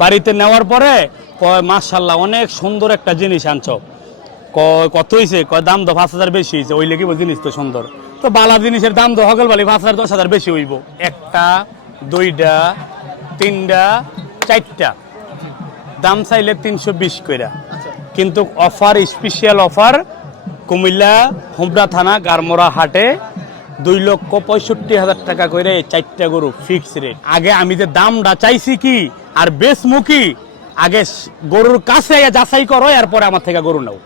বাড়িতে নেওয়ার পরে কয় মার্শাল্লাহ অনেক সুন্দর একটা জিনিস আনছো। কয় কত হয়েছে কয় দাম তো পাঁচ হাজার বেশি হয়েছে ওই লেগে জিনিস তো সুন্দর। তো বালা জিনিসের দাম তো হগল বালি পাঁচ হাজার দশ হাজার বেশি হইব। একটা দুইটা তিনটা চারটা। দাম চাইলে তিনশো বিশ কইরা। কিন্তু অফার স্পেশাল অফার কুমিল্লা হুমরা থানা গারমোরা হাটে দুই লক্ষ পঁয়ষট্টি হাজার টাকা করে চারটা গরু ফিক্স রেট আগে আমি যে দামটা চাইছি কি আর বেশ মুখী আগে গরুর কাছে যাচাই করো এরপরে আমার থেকে গরু নাও।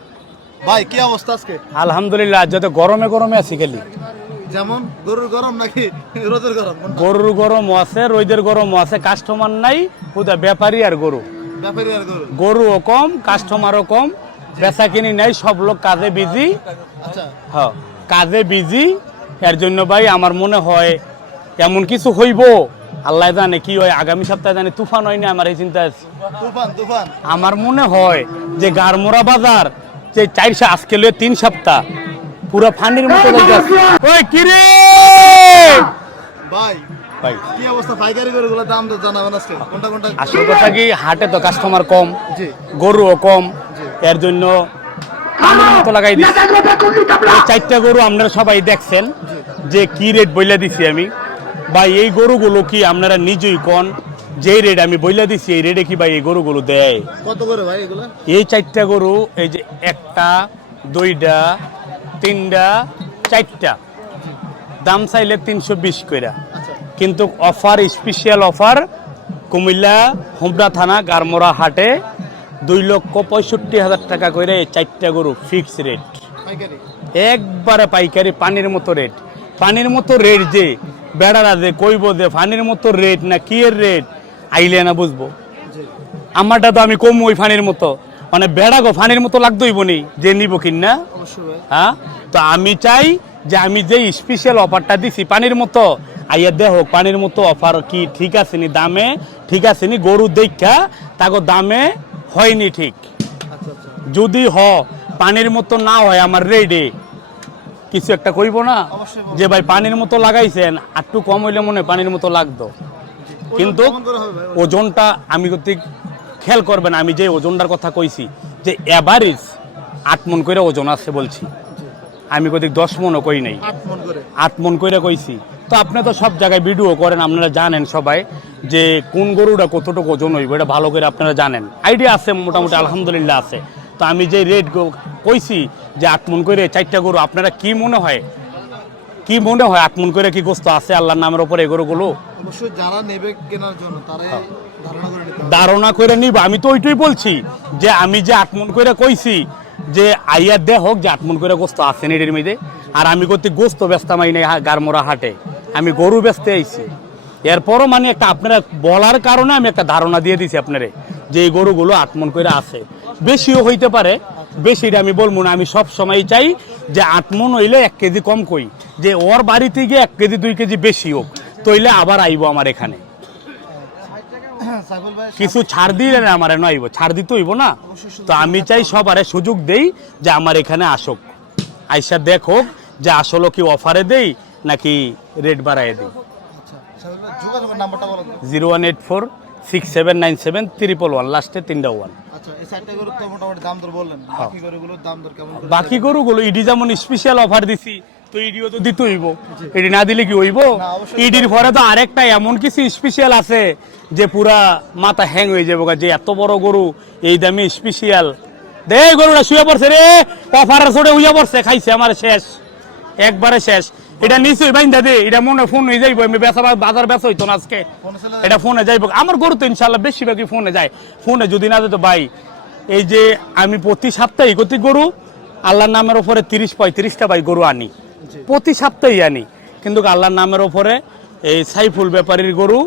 ভাই কি অবস্থা আজকে? আলহামদুলিল্লাহ যত গরমে গরমে আছি খালি। যেমন? গরুর গরম নাকি রোদের গরম? গরুর গরমও আছে রোদের গরমও আছে কাস্টমার নাই খুদা ব্যাপারী আর গরু। ব্যাপারী আর গরু। গরুও কম কাস্টমারও কম বেচা কিনি নাই সব লোক কাজে বিজি আচ্ছা। হ্যাঁ কাজে বিজি এর জন্য ভাই আমার মনে হয় এমন কিছু হইব। আল্লাহ জানে কি হয় আগামী সপ্তাহে জানে তুফান হয় না আমার এই চিন্তা আছে। তুফান তুফান। আমার মনে হয় যে গারমোরা বাজার যে চার আজকে লয়ে তিন সপ্তাহ পুরো ফানির মতো। ওই কিরে ভাই ভাই। কি অবস্থা? পাইকারি গরুগুলোর দাম তো জানাবেন আজকে। কোনটা কোনটা? আসল কথা কি হাটে তো কাস্টমার কম গরুও কম। এর জন্য মতো লাগাই দিচ্ছি এই চারটা গরু আপনারা সবাই দেখছেন যে কি রেট বইলা দিছি আমি। ভাই এই গরুগুলো কি আপনারা নিজেই কোন? যে রেট আমি বইলা দিছি এই রেটে কি ভাই এই গরুগুলো দেয়? কত করে ভাই এগুলো? এই চারটা গরু এই যে একটা দুইটা তিনটা চারটা। দাম চাইলে তিনশো বিশ কইরা। আচ্ছা। কিন্তু অফার স্পেশাল অফার কুমিল্লা হুমরা থানা গারমোরা হাটে দুই লক্ষ পঁয়ষট্টি হাজার টাকা করে চারটা গরু ফিক্স রেট একবারে পাইকারি পানির মতো রেট পানির মতো রেট যে বেড়ারা যে কইব যে পানির মতো রেট না কি এর রেট আইলে না বুঝব। আমারটা তো আমি কম ওই ফানির মতো। মানে বেড়া গো ফানির মতো লাগতোই বনি যে নিব কিনা। হ্যাঁ? তো আমি চাই যে আমি যে স্পেশাল অফারটা দিছি পানির মতো আইয়া দেহ পানির মতো অফার কি ঠিক আছে নি দামে ঠিক আছে নি গরু দেখা তাকে দামে হয়নি ঠিক। যদি হ পানির মতো না হয় আমার রেডে। কিছু একটা কইব না? যে ভাই পানির মতো লাগাইছেন একটু কম হইলে মনে হয় পানির মতো লাগতো। কিন্তু ওজনটা আমি কর্তৃক খেয়াল করবেন আমি যে ওজনটার কথা কইছি যে অ্যাভারেজ আট মন করে ওজন আছে বলছি। আমি কর্তৃক দশ মনও কই নাই। আট মন করে কইছি। তো আপনি তো সব জায়গায় ভিডিও করেন আপনারা জানেন সবাই যে কোন গরুটা কতটুকু ওজন হইব এটা ভালো করে আপনারা জানেন। আইডিয়া আছে মোটামুটি আলহামদুলিল্লাহ আছে। তো আমি যে রেট কইছি যে আট মন করে চারটা গরু আপনারা কি মনে হয় কি মনে হয় আট মন করে কি গোস্ত আছে আল্লাহর নামের ওপরে এই গরুগুলো? অবশ্যই যারা নেবে কেনার জন্য তারাই ধারণা করে ধারণা নিব। আমি তো ওইটাই বলছি যে আমি যে আটমন করে কইছি যে আইয়ার দে হোক যে আটমন করে গোস্ত আছে নেটের মধ্যে আর আমি করতে গোস্ত ব্যস্তামাই নাই গারমোরা হাটে। আমি গরু ব্যস্তে আইছি। এরপরও মানে একটা আপনারা বলার কারণে আমি একটা ধারণা দিয়ে দিছি আপনারে যে এই গরুগুলো আটমন করে আছে। বেশিও হইতে পারে বেশিটা আমি বলব না আমি সব সময় চাই যে আটমন হইলে এক কেজি কম কই যে ওর বাড়িতে গিয়ে এক কেজি দুই কেজি বেশি হোক তইলে আবার আইব আমার এখানে। কিছু ছাড় দিলে না আমার নইব ছাড় দিতে হইব না। তো আমি চাই সবারে সুযোগ দেই যে আমার এখানে আসুক। আইসা দেখুক যে আসলে কি অফারে দেই নাকি রেট বাড়ায় দেই? আচ্ছা। Zero one eight four six seven nine seven triple one লাস্টে তিনটা ওয়ান। আচ্ছা বললেন। বাকি গরুগুলো ইডি যেমন স্পেশাল অফার দিছি তো ইডিও তো দিতে হইব ইডি না দিলে কি হইব? ইডির পরে তো আরেকটা এমন কিছু স্পেশাল আছে যে পুরা মাথা হ্যাং হয়ে যাবে যে এত বড় গরু এই দামি স্পেশাল দে গরুটা শুয়ে পড়ছে রে। অফারের ছোটে উইয়া পড়ছে খাইছে আমার শেষ। একবারে শেষ। এটা নিশ্চয়ই বাইন্দা দে এটা মনে ফোন হয়ে যাইব আমি বেচা বাজার বেচা হইতো না আজকে। এটা ফোনে যাইব। আমার গরু তো ইনশাল্লাহ বেশিরভাগই ফোনে যায়। ফোনে যদি না যেত ভাই এই যে আমি প্রতি সপ্তাহে গতি গরু আল্লাহর নামের ওপরে তিরিশ পঁয়ত্রিশটা ভাই গরু আনি। প্রতি সপ্তাহেই আনি। কিন্তু আল্লাহর নামের ওপরে এই সাইফুল ব্যাপারীর গরু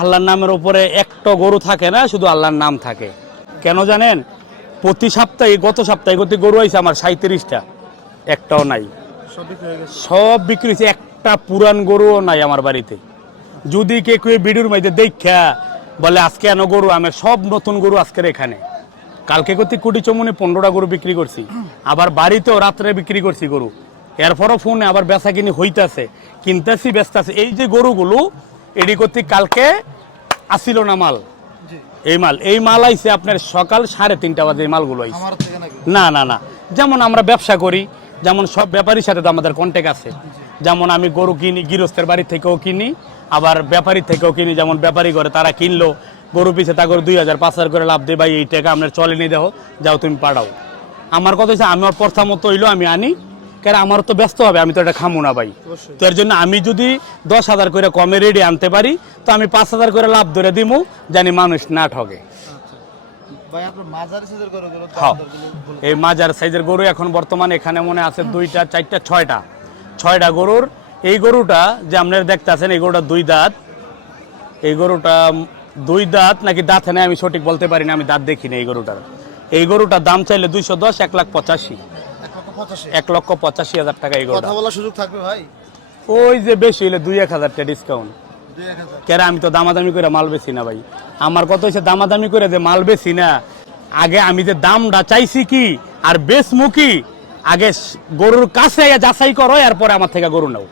আল্লাহর নামের ওপরে একটা গরু থাকে না শুধু আল্লাহর নাম থাকে। কেন জানেন? প্রতি সপ্তাহে গত সপ্তাহে গতি গরু আইছে আমার সাঁত্রিশটা একটাও নাই। সব বিক্রি হয়ে হয়েছে। একটা পুরান গরুও নাই আমার বাড়িতে। যদি কে কেউ বিডুর মধ্যে দেখা বলে আজকে এনো গরু আমি সব নতুন গরু আজকের এখানে। কালকে করতে কোটি চমনে পনেরোটা গরু বিক্রি করছি। আবার বাড়িতেও রাত্রে বিক্রি করছি গরু। এরপরও ফোনে আবার বেচা কিনি হইতাছে কিনতেছি ব্যস্ত আছে এই যে গরুগুলো এডি করতে কালকে আসিল না মাল? এই মাল এই মাল আইছে আপনার সকাল সাড়ে তিনটা বাজে এই মালগুলো আইছে। না না না। যেমন আমরা ব্যবসা করি যেমন সব ব্যাপারীর সাথে তো আমাদের কন্ট্যাক্ট আছে। যেমন আমি গরু কিনি গৃহস্থের বাড়ি থেকেও কিনি আবার ব্যাপারীর থেকেও কিনি যেমন ব্যাপারী করে তারা কিনলো গরু পিছে তা করে দুই হাজার পাঁচ হাজার করে লাভ দেয় ভাই এই টাকা আপনার চলেনি দেখো যাও তুমি পাঠাও আমার কথা হচ্ছে আমার প্রথমত হইল আমি আনি কারণ আমার তো ব্যস্ত হবে আমি তো এটা খামু না ভাই। তো এর জন্য আমি যদি দশ হাজার করে কমে রেডি আনতে পারি তো আমি পাঁচ হাজার করে লাভ ধরে দিমু জানি মানুষ না ঠকে এই মাজার সাইজের গরু এখন বর্তমানে এখানে মনে আছে দুইটা চারটা ছয়টা। ছয়টা গরুর। এই গরুটা যে আপনারা দেখতে আছেন এই গরুটা দুই দাঁত। এই গরুটা দুই দাঁত নাকি দাঁত নেই আমি সঠিক বলতে পারি না আমি দাঁত দেখিনি এই গরুটার। এই গরুটার দাম চাইলে দুইশো দশ এক লাখ পঁচাশি। এক লক্ষ পঁচাশি। হাজার টাকা এই গরুটা। বলার সুযোগ থাকবে ভাই। ওই যে বেশি হইলে দুই এক হাজার টাকা ডিসকাউন্ট কেন আমি তো দামাদামি করে মাল বেছি না ভাই। আমার কত হচ্ছে দামাদামি করে যে মাল বেছি না, আগে আমি যে দামটা চাইছি কি আর বেচমু কি, আগে গরুর কাছে যাচাই করো, এরপরে আমার থেকে গরু নাও।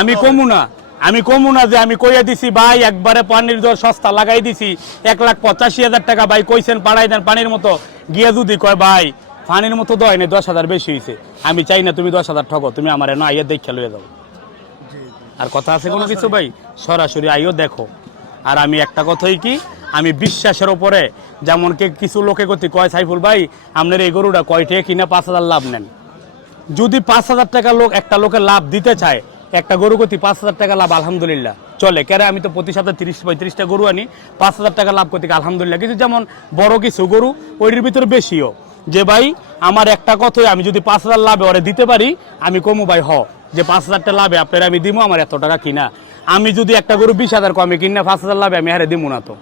আমি কমু না, আমি কমু না যে আমি কইয়া দিছি, ভাই, একবারে পানির দর সস্তা লাগাই দিছি, এক লাখ পঁচাশি হাজার টাকা ভাই কইছেন পাড়াই দেন পানির মতো। গিয়া যদি কয়, ভাই, পানির মতো দয় নেই, দশ হাজার বেশি হয়েছে আমি চাই না তুমি দশ হাজার ঠকো তুমি আমার না আইয়া দেখে লয়ে যাও। আর কথা আছে কোনো কিছু ভাই? সরাসরি আইও দেখো। আর আমি একটা কথাই কি? আমি বিশ্বাসের ওপরে যেমন কে কিছু লোকে গতি কয়, সাইফুল ভাই, আপনার এই গরুটা কয় কয়টে কিনা পাঁচ হাজার লাভ নেন। যদি পাঁচ হাজার টাকা লোক একটা লোকের লাভ দিতে চায়, একটা গরু গতি পাঁচ হাজার টাকা লাভ, আলহামদুলিল্লাহ। চলে কেন আমি তো প্রতি সাথে তিরিশ পঁয়ত্রিশটা গরু আনি, পাঁচ হাজার টাকা লাভ করতে আলহামদুলিল্লাহ। কিন্তু যেমন বড় কিছু গরু, ওইটির ভিতরে বেশিও। যে ভাই, আমার একটা কথাই, আমি যদি পাঁচ হাজার লাভে ওরে দিতে পারি, আমি কমু ভাই, হ। যে পাঁচ হাজারটা লাভে আপনারা আমি দিব আমার এত টাকা কিনা। আমি যদি একটা গরু বিশ হাজার কমে কিনা পাঁচ হাজার লাভে আমি হারে দিব না তো।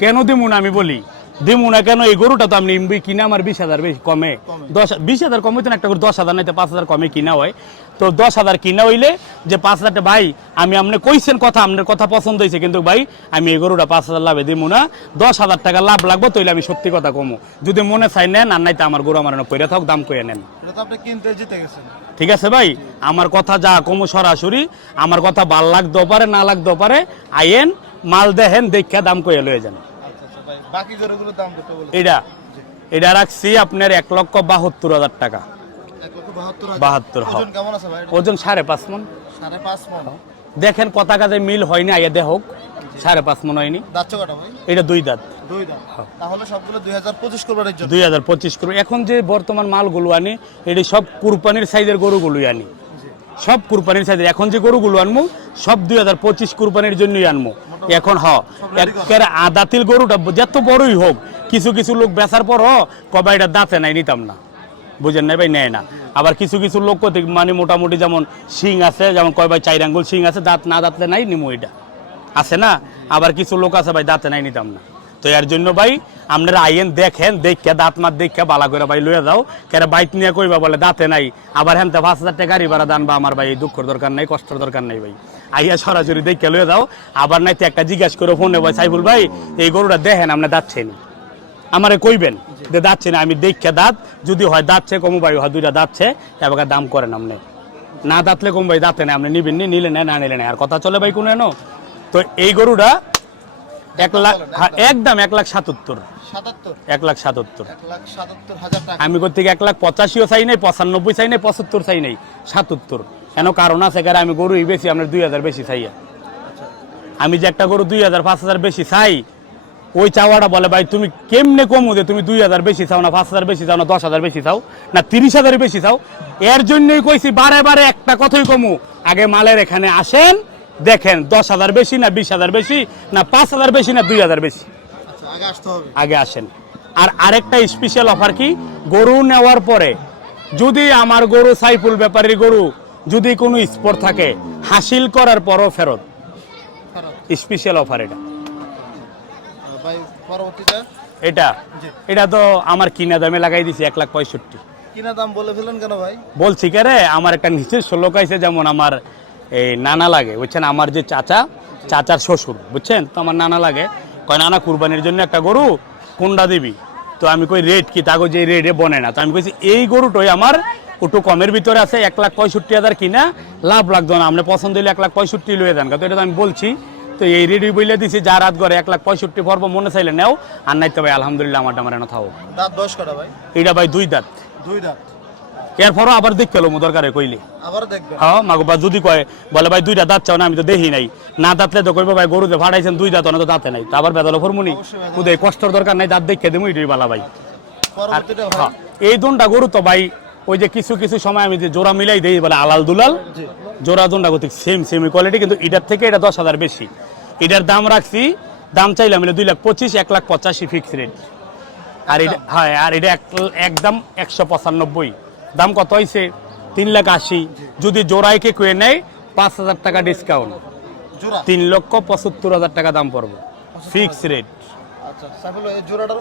কেন দিব না আমি বলি? দিব না কেন? এই গরুটা তো আমি কিনা আমার বিশ হাজার বেশি কমে। দশ বিশ হাজার কমে তো না একটা গরু দশ হাজার নাইতে পাঁচ হাজার কমে কিনা হয়। তো দশ হাজার কিনা হইলে যে পাঁচ হাজারটা ভাই আমি আপনি কইছেন কথা আপনার কথা পছন্দ হয়েছে কিন্তু ভাই আমি এই গরুটা পাঁচ হাজার লাভে দিমু না। দশ হাজার টাকা লাভ লাগবে তৈলে আমি সত্যি কথা কমো। যদি মনে চাই নেন আর নাইতে আমার গরু আমার কইরা থাক দাম কইয়া নেন। তো ঠিক আছে ভাই আমার কথা যা কমো সরাসরি আমার কথা ভালো লাগতেও পারে না লাগতেও পারে আইয়েন মাল দেখেন দেখা দাম কইয়া লয়ে যান। আচ্ছা আচ্ছা এটা এটা রাখছি আপনার এক লক্ষ বাহাত্তর হাজার টাকা। বাহাত্তর। ওজন কেমন আছে ভাই? ওজন সাড়ে পাঁচ মন। মন। দেখেন কথা কাজে মিল দেখ সাড়ে পাঁচ মন হয়নি। দাঁতছ কটা ভাই? এটা দুই দাঁত। দুই হাজার পঁচিশ এখন যে বর্তমান মালগুলো আনি এটি সব কুরবানির সাইজের গরুগুলোই আনি। সব কুরবানির সাইজের। এখন যে গরুগুলো আনব সব দুই হাজার পঁচিশ কুরবানির জন্যই আনব এখন হ গরুটা যত বড়ই হোক কিছু কিছু লোক বেচার পর হ কবা এটা দাঁতে নাই নিতাম না। বুঝেন না ভাই নেয় না। আবার কিছু কিছু লোক মানে মোটামুটি যেমন শিং আছে, যেমন কয় ভাই চাইর আঙ্গুল শিং আছে, দাঁত না দাঁতলে নাই নিমু এটা। আছে না? আবার কিছু লোক আছে ভাই দাঁতে নাই নিতাম না। তো এর জন্য ভাই আপনারা আইয়েন দেখেন দেখে দাঁত মাত দেখে বালা করে ভাই লয়ে যাও। কেন বাইক নিয়ে কইবা বলে দাঁতে নাই, আবার হ্যাঁ পাঁচ হাজার টাকা গাড়ি ভাড়া দান বা আমার ভাই দুঃখের দরকার নাই, কষ্টের দরকার নাই ভাই। আইয়া সরাসরি দেখে লয়ে যাও, আবার নাইতে একটা জিজ্ঞাসা করে ফোনে ভাই, সাইফুল ভাই, এই গরুটা দেখেন, আপনি দাঁতছেন আমারে কইবেন যে দাঁতছে না আমি দেখে দাঁত যদি হয় দাঁতছে কমু ভাই হয় দুইটা দাঁতছে এবার দাম করেন আপনি না দাঁতলে কম ভাই দাঁতে না আপনি নিবেন নি নিলে নেয় না নিলে নেয় আর কথা চলে ভাই কোনো এনো? তো এই গরুটা এক লাখ একদম এক লাখ সাতাত্তর। এক লাখ সাতাত্তর। আমি করতে এক লাখ পঁচাশিও চাই নাই পঁচানব্বই চাই নাই পঁচাত্তর চাই নাই সাতাত্তর। কেন কারণ আছে কারণ আমি গরুই বেশি আপনার দুই হাজার বেশি চাইয়া। আমি যে একটা গরু দুই হাজার পাঁচ হাজার বেশি চাই ওই চাওয়াটা বলে ভাই তুমি কেমনে কমু যে তুমি দুই হাজার বেশি চাও না পাঁচ হাজার বেশি চাও না দশ হাজার বেশি চাও না তিরিশ হাজার বেশি চাও? এর জন্যই কইছি বারে বারে একটা কথাই কমু। আগে মালের এখানে আসেন দেখেন দশ হাজার বেশি না বিশ হাজার বেশি না পাঁচ হাজার বেশি না দুই হাজার বেশি। আচ্ছা আগে আসেন। আর আরেকটা স্পেশাল অফার কি? গরু নেওয়ার পরে যদি আমার গরু সাইফুল ব্যাপারীর গরু যদি কোনো স্পোর্ট থাকে হাসিল করার পরও ফেরত। স্পেশাল অফার এটা। পরবর্তীটা এটা? এটা তো আমার কিনা দামে লাগাই দিছি এক লাখ পঁয়ষট্টি। কিনা দাম বলে ফেলেন কেন ভাই? বলছি কে রে আমার একটা নিচের ষোলো কাইছে যেমন আমার এই নানা লাগে বুঝছেন? আমার যে চাচা চাচার শ্বশুর বুঝছেন? তো আমার নানা লাগে। কয় নানা কুরবানির জন্য একটা গরু কোনটা দিবি? তো আমি কই রেট কি? তাগো যে রেটে বনে না। তো আমি কইছি এই গরুটাই আমার একটু কমের ভিতরে আছে এক লাখ পঁয়ষট্টি হাজার কিনা লাভ লাগতো না আপনি পছন্দ হলে এক লাখ পঁয়ষট্টি লয়ে দেন। তো এটা তো আমি বলছি তো এই রেডি বইলে দিছি যা রাত করে এক লাখ পঁয়ষট্টি পর্ব মনে চাইলে নেও। আর নাইতে ভাই আলহামদুলিল্লাহ আমার আমার এনে থাও দাঁত বয়স কটা ভাই? এটা ভাই দুই দাঁত। দুই দাঁত। এরপরও আবার দেখতে এলো দরকারে কইলে। আবার হ্যাঁ মাগো বা যদি কয় বলে ভাই দুইটা দাঁত চাও না আমি তো দেখি নাই। না দাঁতলে তো কইবো ভাই গরুতে ফাটাইছেন দুই দাঁত না তো দাঁতে নাই। তো আবার বেদলে ফরমুনি। উদয় কষ্টর দরকার নাই দাঁত দেখে দেবো এটাই বালা ভাই। হ্যাঁ, এই দুনটা গরু তো ভাই ওই যে কিছু কিছু সময় আমি যে জোড়া মিলাই দেই বলে আলাল দুলাল জোড়া দুনটা গতিক সেম সেম কোয়ালিটি কিন্তু এটার থেকে এটা দশ হাজার বেশি। এটার দাম রাখছি দাম চাইলাম দুই লাখ পঁচিশ এক লাখ পঁচাশি ফিক্স রেট আর এটা হ্যাঁ আর এটা এক একদম একশো পঁচানব্বই। দাম কত হয়েছে তিন লাখ আশি। যদি জোড়াইকে কুয়ে নেয় পাঁচ হাজার টাকা ডিসকাউন্ট তিন লক্ষ পঁচাত্তর হাজার টাকা দাম পড়বে। ফিক্স রেট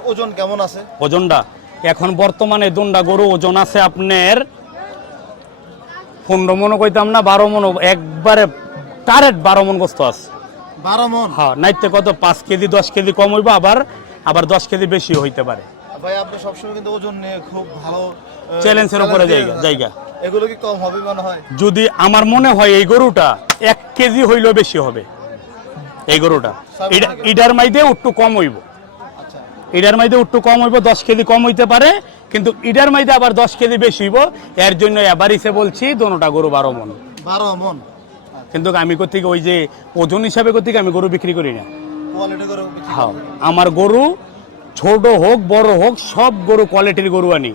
ওজন কেমন আছে? ওজনটা? এখন বর্তমানে দুন্ডা গরু ওজন আছে আপনার পনেরো মনে কইতাম না বারো মন একবারে টারেট বারো মন গোস্ত আছে। বারো মন? হ্যাঁ নাইতে কত? পাঁচ কেজি দশ কেজি কম হইব আবার আবার দশ কেজি বেশি হইতে পারে। ভাই আপনি সবসময় কিন্তু ওজন নিয়ে খুব ভালো চ্যালেঞ্জের উপরে জায়গা জায়গা। এগুলো কি কম হবে মনে হয়? যদি আমার মনে হয় এই গরুটা এক কেজি হইলেও বেশি হবে। এই গরুটা। ইডার মাইদে একটু কম হইব। আচ্ছা। ইডার মাইদে একটু কম হইব দশ কেজি কম হইতে পারে কিন্তু ইডার মাইদে আবার দশ কেজি বেশি হইব এর জন্য এবার হিসেবে বলছি দোনোটা গরু বারো মন। বারো মন। কিন্তু আমি কোথেকে ওই যে ওজন হিসাবে কোথেকে আমি গরু বিক্রি করি না। হ্যাঁ আমার গরু ছোট হোক বড় হোক সব গরু কোয়ালিটির গরু আনি।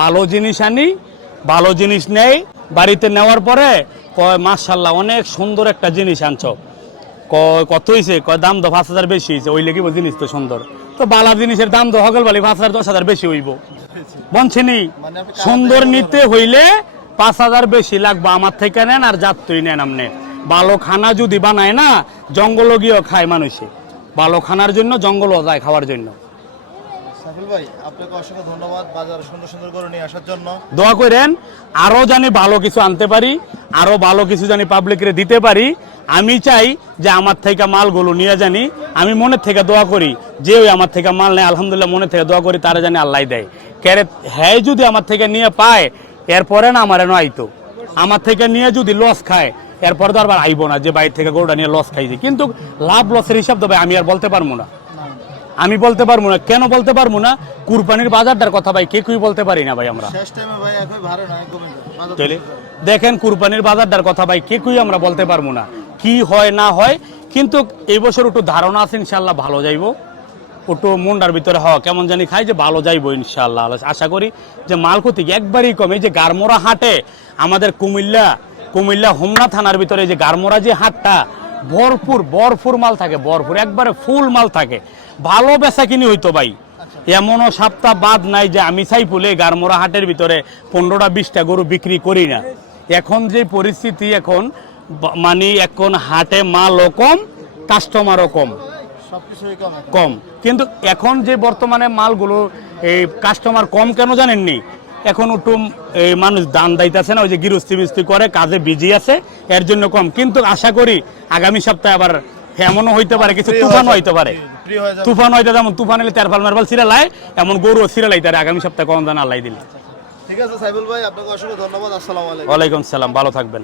ভালো জিনিস আনি ভালো জিনিস নেই বাড়িতে নেওয়ার পরে কয় মার্শাল্লাহ অনেক সুন্দর একটা জিনিস আনছ। কয় কত হয়েছে কয় দাম তো পাঁচ হাজার বেশি হয়েছে ওই লেগে জিনিস তো সুন্দর। তো বালা জিনিসের দাম তো হগল বালি পাঁচ হাজার দশ হাজার বেশি হইব। বলছেনি মানে সুন্দর নিতে হইলে পাঁচ হাজার বেশি লাগবে আমার থেকে নেন আর যাত্রী নেন আপনি। ভালো খানা যদি বানায় না জঙ্গল গিয়েও খায় মানুষে। ভালো খানার জন্য জঙ্গলও যায় খাওয়ার জন্য। সাইফুল ভাই আপনাকে অসংখ্য ধন্যবাদ বাজারে সুন্দর সুন্দর করে নিয়ে আসার জন্য। দোয়া করেন আরও জানি ভালো কিছু আনতে পারি আরও ভালো কিছু জানি পাবলিকের দিতে পারি। আমি চাই যে আমার থেকে মালগুলো নিয়ে জানি আমি মনের থেকে দোয়া করি যে ওই আমার থেকে মাল নেয় আলহামদুলিল্লাহ মনের থেকে দোয়া করি তারা জানি আল্লাহ দেয়। ক্যারে হ্যাঁ যদি আমার থেকে নিয়ে পায় এরপরে না আমার এনে আইতো আমার থেকে নিয়ে যদি লস খায় এরপরে তো আর আইবো না যে বাইরে থেকে গরুটা নিয়ে লস খাইছে। কিন্তু লাভ লসের হিসাব দেবে আমি আর বলতে পারব না। আমি বলতে পারব না। কেন বলতে পারব না? কুরবানির বাজারটার কথা ভাই কে কুই বলতে পারি না ভাই আমরা। দেখেন কুরবানির বাজারটার কথা ভাই কে কুই আমরা বলতে পারব না। কি হয় না হয় কিন্তু এই বছর একটু ধারণা আছে ইনশাল্লাহ ভালো যাইবো। একটু মুন্ডার ভিতরে হওয়া কেমন জানি খাই যে ভালো যাইবো ইনশাল্লাহ আশা করি যে মাল ক্ষতি একবারই কম এই যে গারমোরা হাটে আমাদের কুমিল্লা কুমিল্লা হোমনা থানার ভিতরে যে গারমোরা যে হাটটা ভরপুর ভরপুর মাল থাকে ভরপুর একবারে ফুল মাল থাকে। ভালো বেচা কিনি হইতো ভাই। এমনও সপ্তাহ বাদ নাই যে আমি চাই ফুলে গারমোরা হাটের ভিতরে পনেরোটা বিশটা গরু বিক্রি করি না। এখন যে পরিস্থিতি এখন মানে এখন হাটে মালও কম কাস্টমারও কম। কম কিন্তু এখন যে বর্তমানে মালগুলো এই কাস্টমার কম কেন জানেননি? এখন একটু এই মানুষ দান দাইতেছে না ওই যে গৃহস্থী বৃষ্টি করে কাজে বিজি আছে এর জন্য কম। কিন্তু আশা করি আগামী সপ্তাহে আবার এমনও হইতে পারে কিছু তুফান হইতে পারে। তুফান হইতে যেমন তুফান এলে তেরপাল সিরা লাই এমন গরু সিরালাই তার আগামী সপ্তাহে কম দান আল্লাহ দিলে। ঠিক আছে সাইবুল ভাই আপনাকে অসংখ্য ধন্যবাদ আসসালামু আলাইকুম। ওয়ালাইকুম সালাম ভালো থাকবেন।